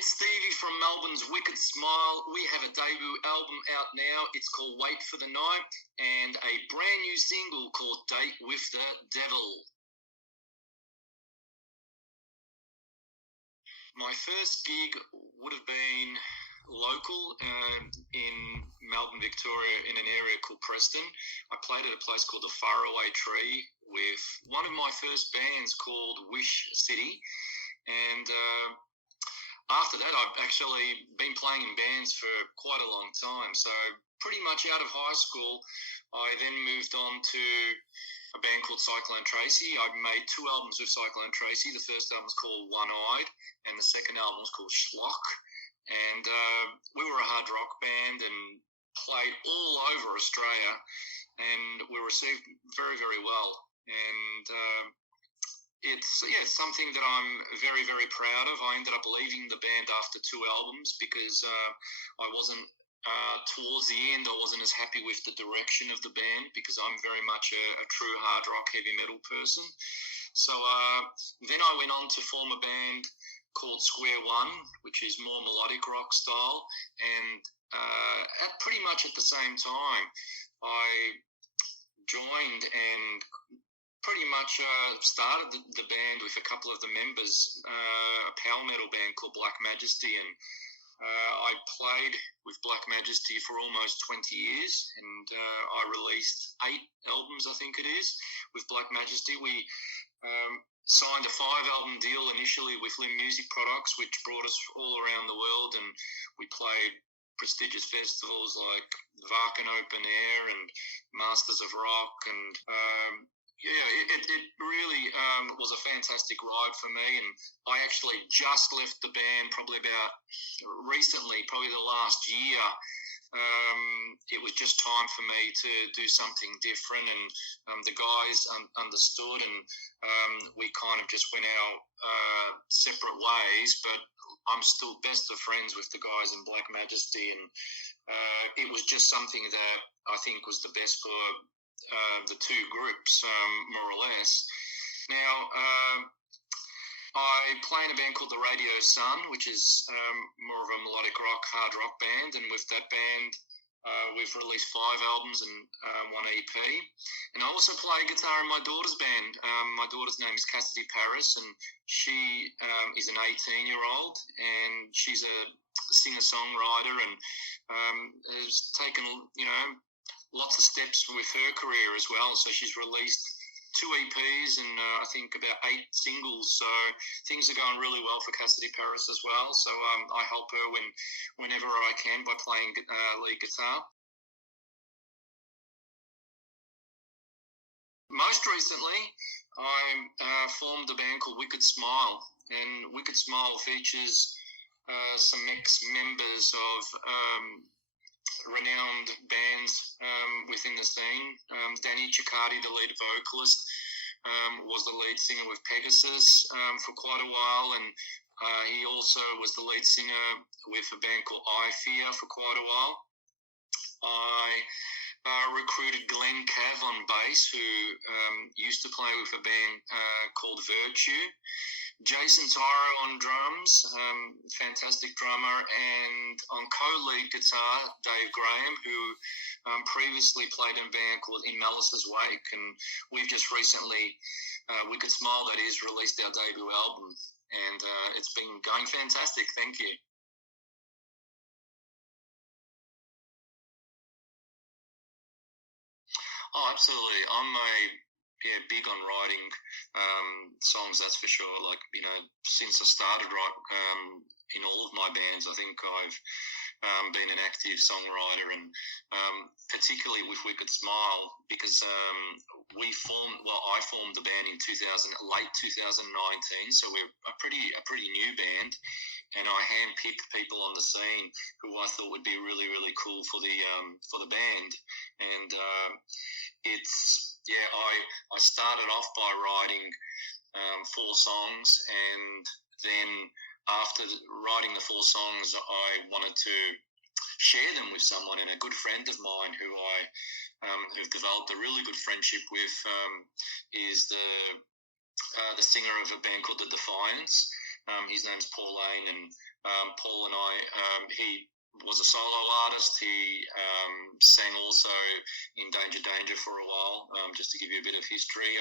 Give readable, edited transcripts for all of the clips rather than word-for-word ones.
it's Stevie from Melbourne's Wicked Smile. We have a debut album out now. It's called Wait for the Night, and a brand new single called Date with the Devil. My first gig would have been local in Melbourne, Victoria, in an area called Preston. I played at a place called the Faraway Tree with one of my first bands called Wish City, and after that, I've actually been playing in bands for quite a long time. So pretty much out of high school, I then moved on to a band called Cyclone Tracy. I made 2 albums with Cyclone Tracy. The first album was called One Eyed, and the second album was called Schlock. And we were a hard rock band and played all over Australia, and we were received very, very well. And it's something that I'm very, very proud of. I ended up leaving the band after 2 albums because I wasn't, towards the end, I wasn't as happy with the direction of the band because I'm very much a true hard rock, heavy metal person. So then I went on to form a band called Square One, which is more melodic rock style. And pretty much at the same time, I joined and pretty much started the band with a couple of the members, a power metal band called Black Majesty, and I played with Black Majesty for almost 20 years, and I released 8 albums, I think it is, with Black Majesty. We signed a 5-album deal initially with Limb Music Products, which brought us all around the world, and we played prestigious festivals like Varken Open Air and Masters of Rock, and it really was a fantastic ride for me, and I actually just left the band probably the last year. It was just time for me to do something different, and the guys understood, and we kind of just went our separate ways, but I'm still best of friends with the guys in Black Majesty, and it was just something that I think was the best for the 2 groups, more or less. Now, I play in a band called the Radio Sun, which is more of a melodic rock, hard rock band, and with that band, we've released 5 albums and 1 EP. And I also play guitar in my daughter's band. My daughter's name is Cassidy Paris, and she is an 18-year-old, and she's a singer-songwriter, and has taken, lots of steps with her career as well. So she's released 2 EPs and I think about 8 singles. So things are going really well for Cassidy Paris as well. So I help her whenever I can by playing lead guitar. Most recently, I formed a band called Wicked Smile, and Wicked Smile features some ex-members of renowned bands within the scene. Danny Ciccardi, the lead vocalist, was the lead singer with Pegasus for quite a while, and he also was the lead singer with a band called I Fear for quite a while. I recruited Glenn Cav on bass, who used to play with a band called Virtue. Jason Tyro on drums, fantastic drummer, and on co-lead guitar, Dave Graham, who previously played in a band called In Malice's Wake, and we've just recently, Wicked Smile, that is, released our debut album, and it's been going fantastic. Thank you. Oh, absolutely. I'm big on writing songs, that's for sure. Like, since I started in all of my bands, I think I've been an active songwriter, and particularly with Wicked Smile, because I formed the band in late 2019, so we're a pretty new band, and I handpicked people on the scene who I thought would be really, really cool for the band, and I started off by writing 4 songs, and then after writing the 4 songs, I wanted to share them with someone, and a good friend of mine who who've developed a really good friendship with is the singer of a band called The Defiance, His name's Paul Lane, and Paul and I, he was a solo artist. He sang also in Danger for a while, just to give you a bit of history.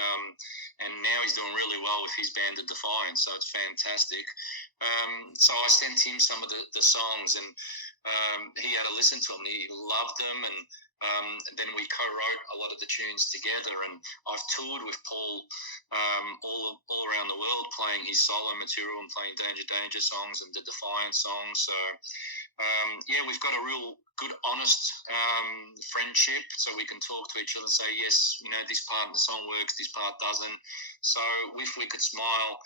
And now he's doing really well with his band, The Defiance, so it's fantastic. So I sent him some of the songs, and he had a listen to them. He loved them, and then we co-wrote a lot of the tunes together. And I've toured with Paul all around the world, playing his solo material and playing Danger songs and the Defiance songs. So yeah, we've got a real good, honest friendship, so we can talk to each other and say, yes, you know, this part of the song works, this part doesn't. So with We Could Smile,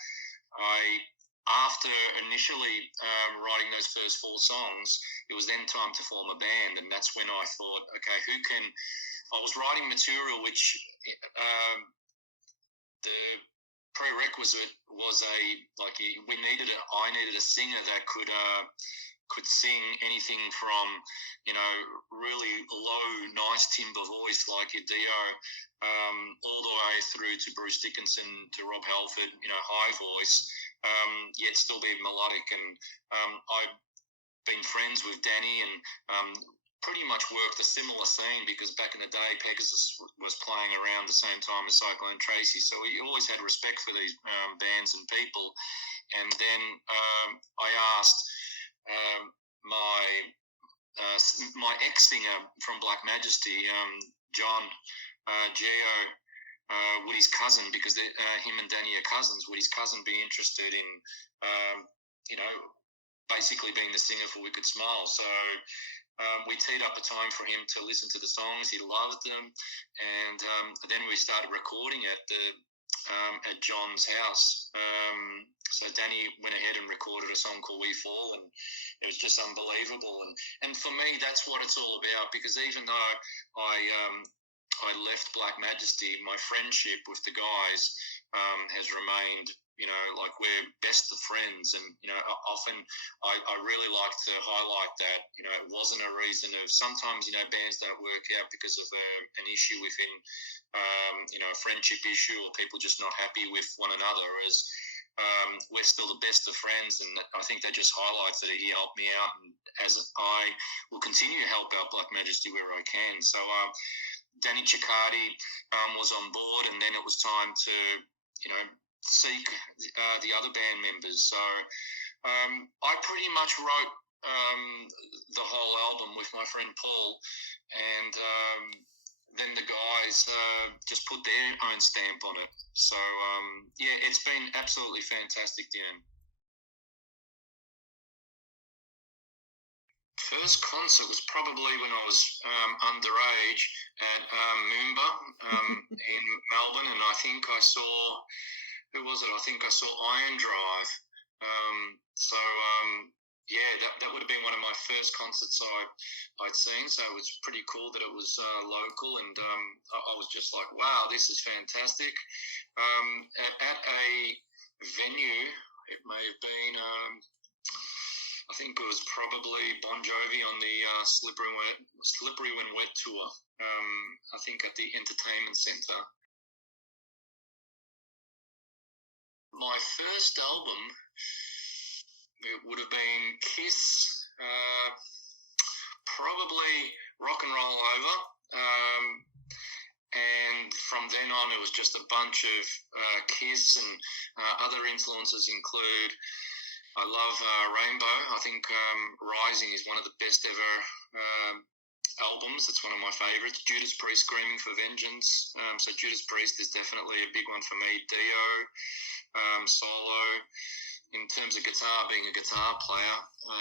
after initially writing those first 4 songs, it was then time to form a band, and that's when I thought, okay, I was writing material which the prerequisite was I needed a singer that could sing anything from, you know, really low, nice timbre voice like your Dio, all the way through to Bruce Dickinson, to Rob Halford, you know, high voice, yet still be melodic. And I've been friends with Danny and pretty much worked a similar scene, because back in the day, Pegasus was playing around the same time as Cyclone Tracy, so we always had respect for these bands and people. And then I asked my ex-singer from Black Majesty, John Gio, would his cousin, because him and Danny are cousins, would his cousin be interested in, you know, basically being the singer for We Could Smile? So we teed up a time for him to listen to the songs. He loved them, and then we started recording at John's house. So Danny went ahead and recorded a song called We Fall, and it was just unbelievable. And for me, that's what it's all about, because even though I left Black Majesty, my friendship with the guys has remained, you know, like we're best of friends. And, you know, often I really like to highlight that, you know, it wasn't a reason of, sometimes, you know, bands don't work out because of an issue within, you know, a friendship issue, or people just not happy with one another. As we're still the best of friends, and I think that just highlights that he helped me out, and as I will continue to help out Black Majesty where I can. So Danny Ciccardi was on board, and then it was time to, you know, seek the other band members. So I pretty much wrote the whole album with my friend Paul, and then the guys just put their own stamp on it. So yeah, it's been absolutely fantastic, Dan. First concert was probably when I was underage at Moomba in Melbourne, and I think I saw, who was it? I think I saw Iron Drive. Yeah, that would have been one of my first concerts I'd seen, so it was pretty cool that it was local, and I was just like, wow, this is fantastic. At a venue, it may have been, I think it was probably Bon Jovi on the Slippery When Wet tour, I think at the Entertainment Centre. My first album, it would have been Kiss, probably Rock and Roll Over, and from then on it was just a bunch of Kiss, and other influences include, I love Rainbow. I think Rising is one of the best ever albums. It's one of my favourites. Judas Priest, Screaming for Vengeance. So Judas Priest is definitely a big one for me. Dio, solo. In terms of guitar, being a guitar player,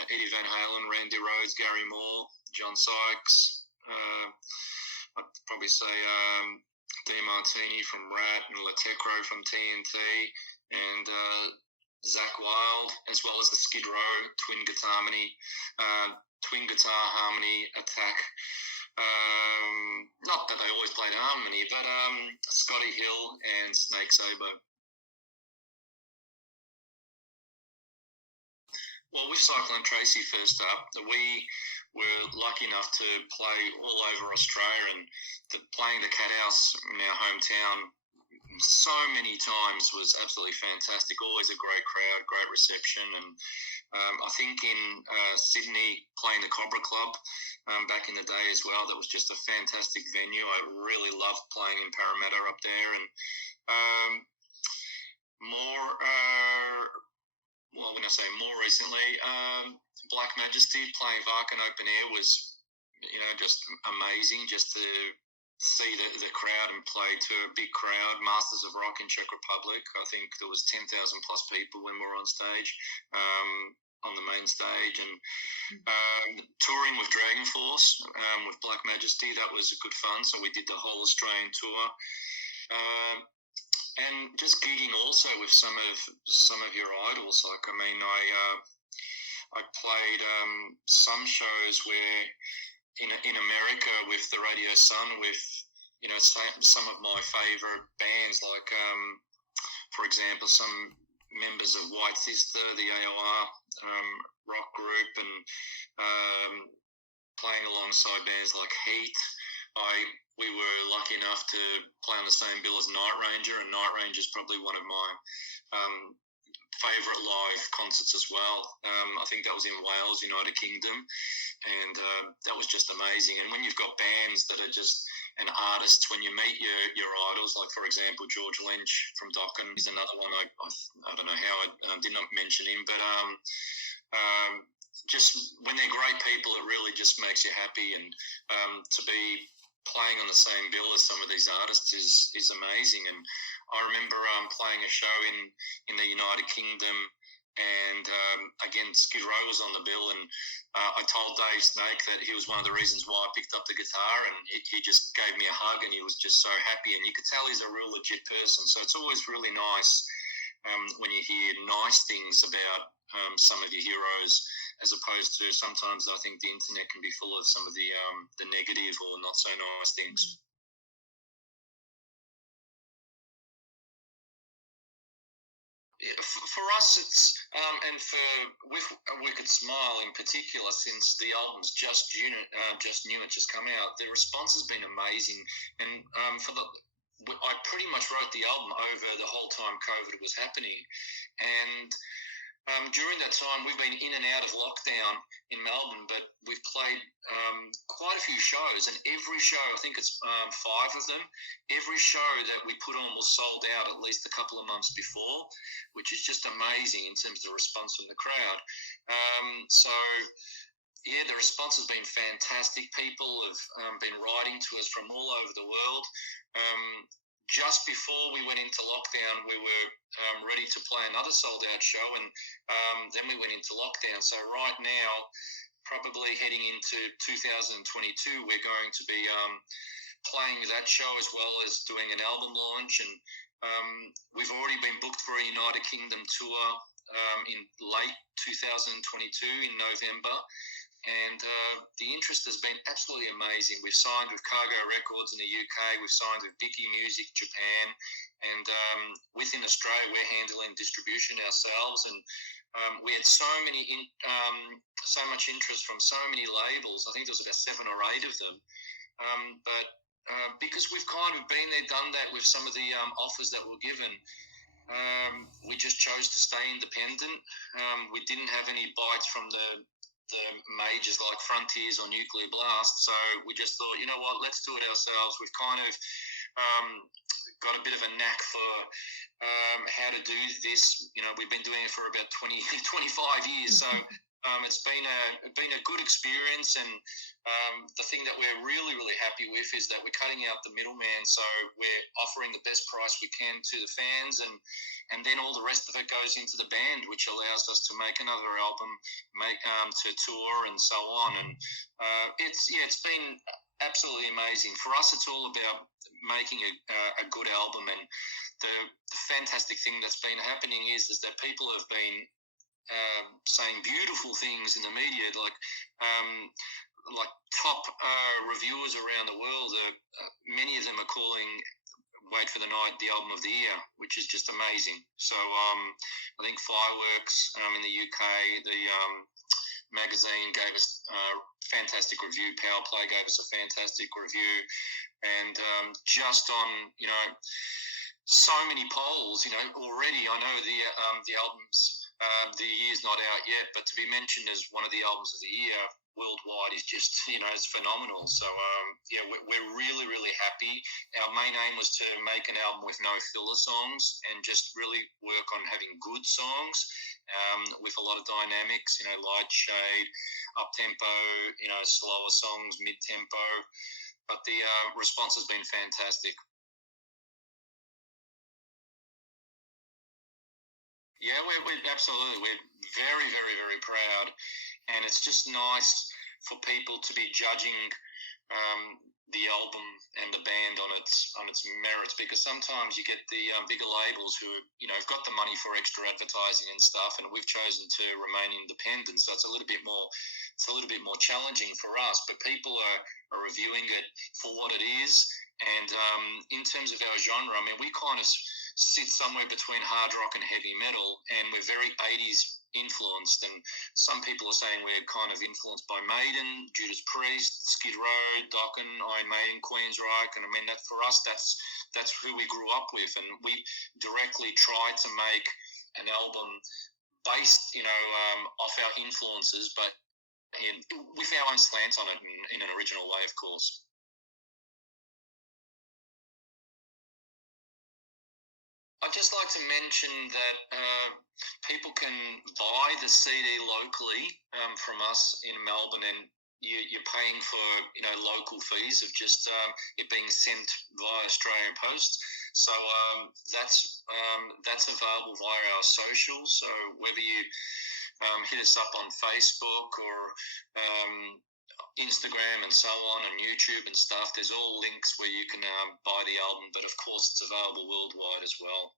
Eddie Van Halen, Randy Rhoads, Gary Moore, John Sykes. I'd probably say DeMartini from Rat, and Latecro from TNT, and Zakk Wylde, as well as the Skid Row twin guitar harmony attack. Not that they always played harmony, but Scotty Hill and Snake Sabo. Well, with Cyclone Tracy first up, we were lucky enough to play all over Australia, and playing the Cat House in our hometown so many times was absolutely fantastic. Always a great crowd, great reception, and I think in Sydney playing the Cobra Club back in the day as well, that was just a fantastic venue. I really loved playing in Parramatta up there, and when I say more recently, Black Majesty playing Varkan Open Air was, just amazing just to see the crowd and play to a big crowd. Masters of Rock in Czech Republic, I think there was 10,000 plus people when we were on stage, on the main stage, and touring with Dragon Force with Black Majesty, that was good fun. So we did the whole Australian tour. And just gigging also with some of your idols. Like, I played some shows where in America with the Radio Sun with some of my favourite bands, like for example some members of White Sister, the AOR rock group, and playing alongside bands like Heat. We were lucky enough to play on the same bill as Night Ranger, and Night Ranger is probably one of my favourite live concerts as well. I think that was in Wales, United Kingdom, and that was just amazing. And when you've got bands that are just, and artists, when you meet your idols, like for example George Lynch from Dokken is another one. I don't know how I did not mention him, but just when they're great people, it really just makes you happy, and to be playing on the same bill as some of these artists is amazing. And I remember playing a show in the United Kingdom, and again Skid Row was on the bill, and I told Dave Snake that he was one of the reasons why I picked up the guitar, and he just gave me a hug, and he was just so happy, and you could tell he's a real legit person. So it's always really nice when you hear nice things about some of your heroes, as opposed to sometimes I think the internet can be full of some of the negative or not so nice things. Yeah, for us, it's and for with Wicked Smile in particular, since the album's just new, it just come out. The response has been amazing, and I pretty much wrote the album over the whole time COVID was happening, and during that time, we've been in and out of lockdown in Melbourne, but we've played quite a few shows, and every show, I think it's 5 of them, every show that we put on was sold out at least a couple of months before, which is just amazing in terms of the response from the crowd. Yeah, the response has been fantastic. People have been writing to us from all over the world. Just before we went into lockdown, we were ready to play another sold-out show, and then we went into lockdown. So right now, probably heading into 2022, we're going to be playing that show as well as doing an album launch, and we've already been booked for a United Kingdom tour in late 2022 in November. And the interest has been absolutely amazing. We've signed with Cargo Records in the UK. We've signed with Vicky Music Japan. And within Australia, we're handling distribution ourselves. And we had so much interest from so many labels. I think there was about 7 or 8 of them. But because we've kind of been there, done that with some of the offers that were given, we just chose to stay independent. We didn't have any bites from the majors like Frontiers or Nuclear Blast, so we just thought, you know what, let's do it ourselves. We've kind of got a bit of a knack for how to do this. We've been doing it for about 25 years, so it's been a good experience. And the thing that we're really, really happy with is that we're cutting out the middleman, so we're offering the best price we can to the fans, and then all the rest of it goes into the band, which allows us to make another album, to tour and so on. And it's been absolutely amazing. For us, it's all about making a good album, and the fantastic thing that's been happening is that people have been saying beautiful things in the media, like top reviewers around the world. Many of them are calling Wait for the Night the album of the year, which is just amazing. So I think Fireworks in the UK, the magazine gave us a fantastic review. Power Play gave us a fantastic review, and just on so many polls. Already I know the albums, the year's not out yet, but to be mentioned as one of the albums of the year worldwide is just it's phenomenal. So yeah, we're really really happy. Our main aim was to make an album with no filler songs and just really work on having good songs with a lot of dynamics. Light shade, up tempo, slower songs, mid tempo. But the response has been fantastic. Yeah, we're absolutely. We're very, very, very proud, and it's just nice for people to be judging the album and the band on its merits, because sometimes you get the bigger labels who have got the money for extra advertising and stuff, and we've chosen to remain independent, so it's a little bit more challenging for us. But people are reviewing it for what it is, and in terms of our genre, I mean, we kind of sit somewhere between hard rock and heavy metal, and we're very 80s influenced. And some people are saying we're kind of influenced by Maiden, Judas Priest, Skid Row, Dokken, Iron Maiden, Queensryche. And I mean, that for us, that's who we grew up with, and we directly tried to make an album based, off our influences, but with our own slant on it in an original way, of course. I'd just like to mention that people can buy the CD locally from us in Melbourne, and you're paying for local fees of just it being sent via Australian Post. So that's available via our socials. So whether you hit us up on Facebook or Instagram and so on, and YouTube and stuff, there's all links where you can buy the album, but of course it's available worldwide as well.